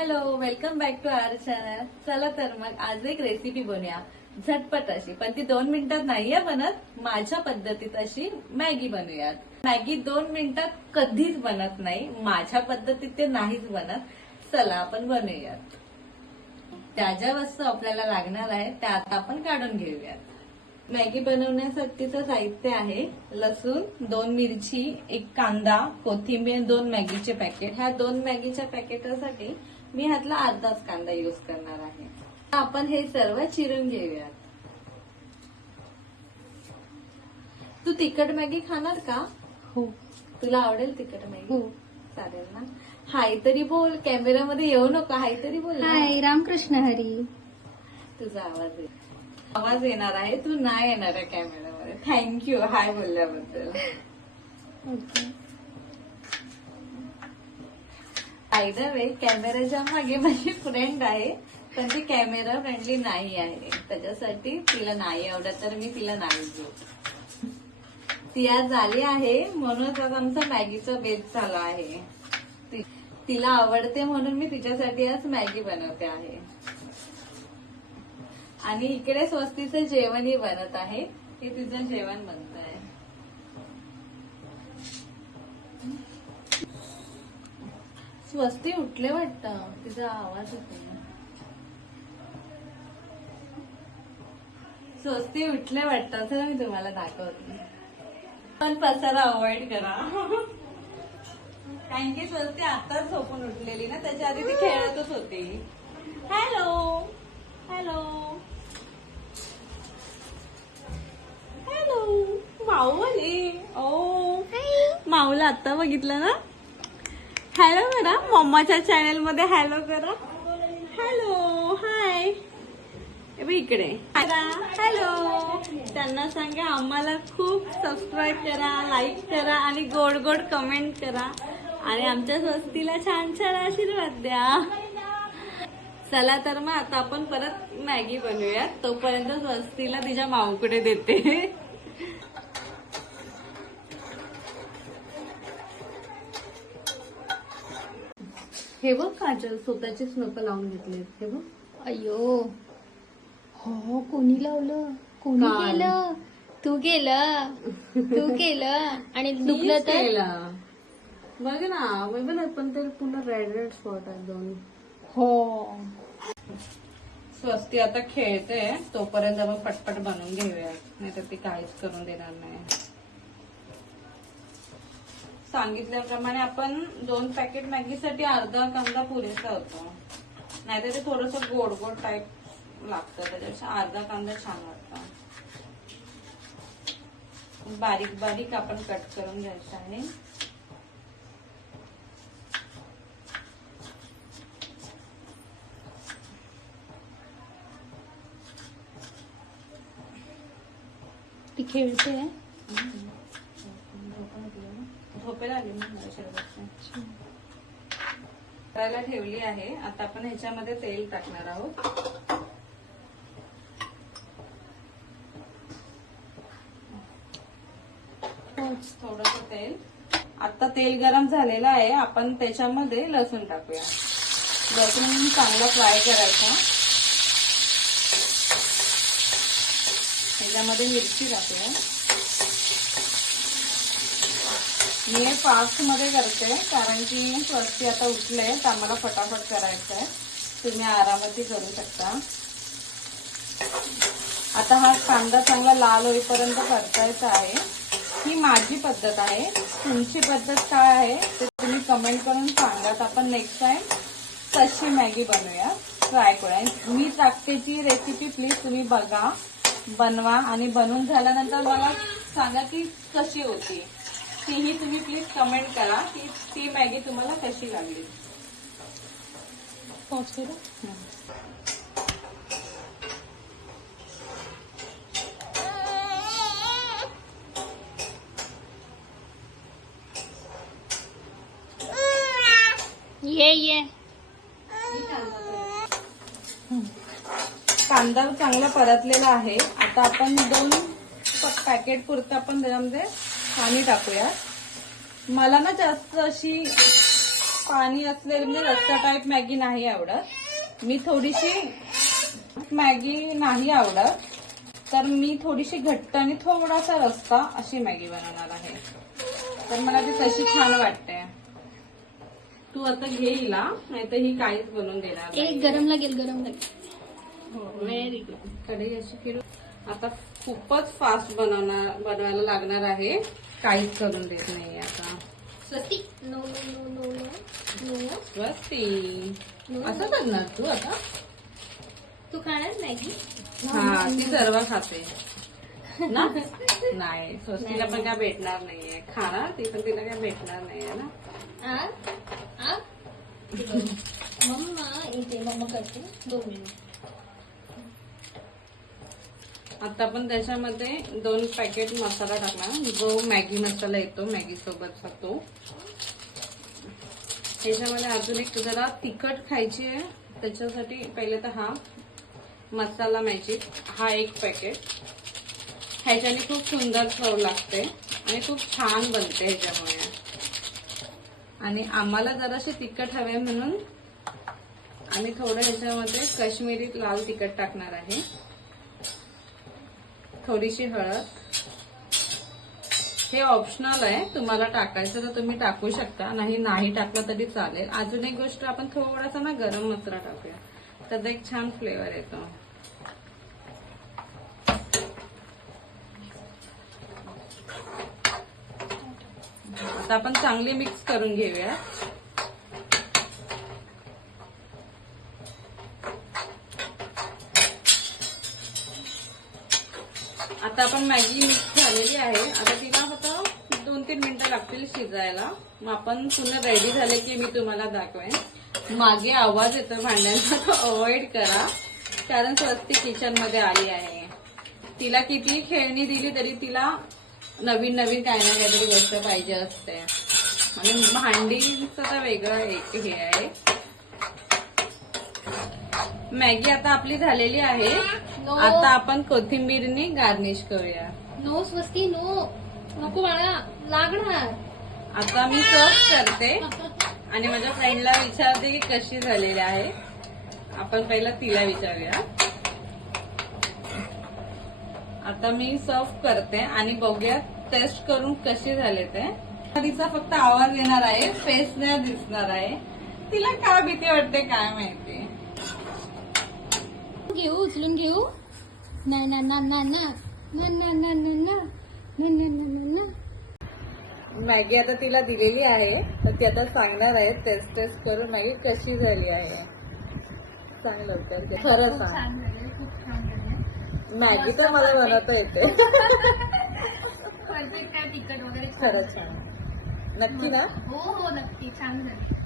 Hello, welcome back to our channel. चला तर मग आज एक रेसिपी बनवूया झटपट अशी, पण ती 2 मिनिटात नाहीये बनत. माझ्या पद्धतीत अशी मॅगी बनवूयात. मॅगी 2 मिनिटात कधीच बनत नाही, माझ्या पद्धतीत ते नाहीच बनत. चला आपण बनवूयात. त्या ज्या वस्तू आपल्याला लागणार आहे त्या आता आपण काढून घेऊयात. मॅगी बनवण्यासाठीचं साहित्य आहे लसूण, 2 मिरची, 1 कांदा, कोथिंबीर, 2 मॅगीचे पॅकेट. ह्या 2 मॅगीच्या पॅकेटासाठी मी ह्यातला अर्धाच कांदा यूज करणार आहे. आपण हे सर्व चिरून घेऊयात. तू तिखट मॅगी खाणार का? हो. तुला आवडेल तिखट मॅगी? हो. चालेल ना. हाय तरी बोल, कॅमेरामध्ये येऊ नको. हाय तरी बोल. हाय, रामकृष्ण हरी. तुझा आवाज येणार आहे, तू नाही येणार आहे कॅमेरामध्ये. थँक्यू हाय बोलल्याबद्दल. ओके. बाय द वे, कॅमेराच्या मागे माझी फ्रेंड आहे, पण ती कॅमेरा फ्रेंडली नाही आहे. त्याच्यासाठी तिला नाही आवडत, तर मी तिला नाही देत. ती आज आली आहे म्हणूनच आज आमचा मॅगीचा बेत झाला आहे. तिला आवडते म्हणून मी तिच्यासाठी आज मॅगी बनवते आहे. आणि इकडे स्वस्तीचं जेवणही बनत आहे. हे तिचं जेवण बनत आहे. स्वस्ती उठले वाटतं, तिचा आवाज होतो. स्वस्ती उठले वाटतं, असं मी तुम्हाला दाखवते. पण पसारा अवॉइड करा. कारण की स्वस्ती आताच झोपून उठलेली ना, त्याच्या आधी ती खेळतच होती. हॅलो हॅलो हॅलो, माऊ आली. ओ, माऊला आता बघितलं ना. हॅलो करा, मम्माच्या चॅनल मध्ये हॅलो करा. हॅलो हाय इकडे हॅलो. त्यांना सांगा आम्हाला खूप सबस्क्राईब करा, लाईक करा आणि गोड गोड कमेंट करा आणि आमच्या स्वस्तीला छान छान आशीर्वाद द्या. चला तर मग आता आपण परत मॅगी बनवूयात. तोपर्यंत स्वस्तीला तिच्या माऊकडे देते. हे बघ काजल, स्वतःचीच नकल लावून घेतली. हे बघ. अयो, हो. कोणी लावलं? कोणी काल. केलं? तू केलं आणि दुखलं तर? केलं. बघ ना, पण ते पुन्हा रेड रेड स्पॉट आहे 2. हो. स्वस्ती आता खेळते, तोपर्यंत आपण पटपट बनवून घेऊया, नाही तर ती काहीच करून देणार नाही. सांगितल्याप्रमाणे आपण 2 पॅकेट मॅगीसाठी अर्धा कांदा पुरेसा होतो. नाहीतर ते थोडस गोड गोड टाईप लागतं, त्याच्यापेक्षा अर्धा कांदा छान वाटतं. बारीक बारीक आपण कट करून घ्यायचं आहे. ती खेळते. झोपेला आली करायला ठेवली आहे. आता आपण ह्याच्यामध्ये तेल टाकणार आहोत. थोडस तेल. आता तेल गरम झालेलं आहे, आपण त्याच्यामध्ये लसूण टाकूया. लसूण चांगला फ्राय करायचा. ह्याच्यामध्ये मिरची टाकूया. मी हे फास्ट मध्ये करते कारण की स्वस्ती आता उठले, तर आम्हाला फटाफट करायचं आहे. तुम्ही आरामात करू शकता. आता हा कांदा चांगला लाल होईपर्यंत परतायचा आहे. ही माझी पद्धत आहे. तुमची पद्धत काय आहे ते तुम्ही कमेंट करून सांगा. आपण नेक्स्ट टाइम तशी मॅगी बनवूया, ट्राय करूया. मी टाकतेची रेसिपी प्लीज तुम्ही बघा, बनवा आणि बनवून झाल्यानंतर मला सांगा की कशी होती. तीही तुम्ही प्लीज कमेंट करा की ती मॅगी तुम्हाला कशी लागली. ये कांदा चांगला परतलेला आहे. आता आपण 2 पॅकेट पुरतं आपण त्याच्यामध्ये पाणी टाकूया. मला ना जास्त अशी पाणी असलेली म्हणजे रस्सा टाईप मॅगी नाही आवडत. मी थोडीशी मॅगी नाही आवडत, तर मी थोडीशी घट्ट आणि थोडासा रस्सा अशी मॅगी बनवणार आहे. तर मला ती तशी छान वाटते. तू आता घे हिला, नाही तर ही काहीच बनवून देणार एक नाही. गरम लागेल गरम लागेल. Very good. कढई अशी फिरू. आता खूपच फास्ट बनवायला लागणार आहे. काहीच करून देत नाही आता. Swasti. No no no no no. Swasti. असं करणार तू आता? तू खाणार मॅगी? हा, ती सर्व खाते ना. नाही, स्वस्तीला पण काय भेटणार नाहीये. खाणार ती, पण तिला काय भेटणार नाहीये ना. मम्मा इथे मम्मा करते 2 मिनिट. आता आपण त्याच्यामध्ये 2 पॅकेट मसाला टाकणार, जो मॅगी मसाला येतो मॅगी सोबत तो. त्याच्यामध्ये अजून एक जरा तिखट खायची आहे, त्याच्यासाठी पहिले तर हा मसाला मॅजिक हा 1 पॅकेट. ह्याच्याने खूप सुंदर चव लागते आणि खूप छान बनते ह्याच्यामुळे. आणि आम्हाला जराशी तिखट हवे म्हणून आम्ही थोडं ह्याच्यामध्ये काश्मीरी लाल तिखट टाकणार आहे. थोडीशी हळद. हे ऑप्शनल आहे, तुम्हाला टाकायचं तर तुम्ही टाकू शकता, नाही टाकलं तरी चालेल. अजून एक गोष्ट, आपण थोडासा ना गरम मसाला टाकूया, त्याचा एक छान फ्लेवर येतो. आता आपण चांगली मिक्स करून घेऊया. आता आपण मॅगी मिक्स झालेली आहे. आता तिला फक्त 2-3 मिनिटं लागतील शिजायला. मग आपण पुन्हा रेडी झाले की मी तुम्हाला दाखवेन. मागे आवाज येतो भांड्यांचा, तो अवॉइड करा, कारण स्वस्ती किचन मध्ये आली आहे. तिला किती खेळणी दिली तरी तिला नवीन नवीन काही ना काहीतरी गोष्ट पाहिजे असते. आणि भांडीचं तर वेगळं एक हे आहे. मॅगी आता आपली झालेली आहे. आता आपण कोथिंबीरनी गार्निश करूया. No Swasti no. नको बाळा, लागणार. आता मी सर्व करते आणि माझ्या फ्रेंडला विचारते की कशी झालेली आहे. आपण पहिला तिला विचारूया. आता मी सर्व करते आणि बघूया टेस्ट करून कशी झाले ते. तिचा फक्त आवाज येणार आहे, फेस नाही दिसणार आहे. तिला काय भीती वाटते काय माहिती. घेऊ उचलून घेऊ. ना ना ना ना ना ना ना ना ना ना ना ना ना ना. मॅगी आता तिला दिलेली आहे, तर ती आता सांगणार आहे टेस्ट करून मॅगी कशी झाली आहे. सांग लवकर, खरं सांग. खूप छान झालं. मॅगी तर मला बनवता येते. काय तिखट वगैरे खरं सांग, नक्की ना. हो हो नक्की छान झालं.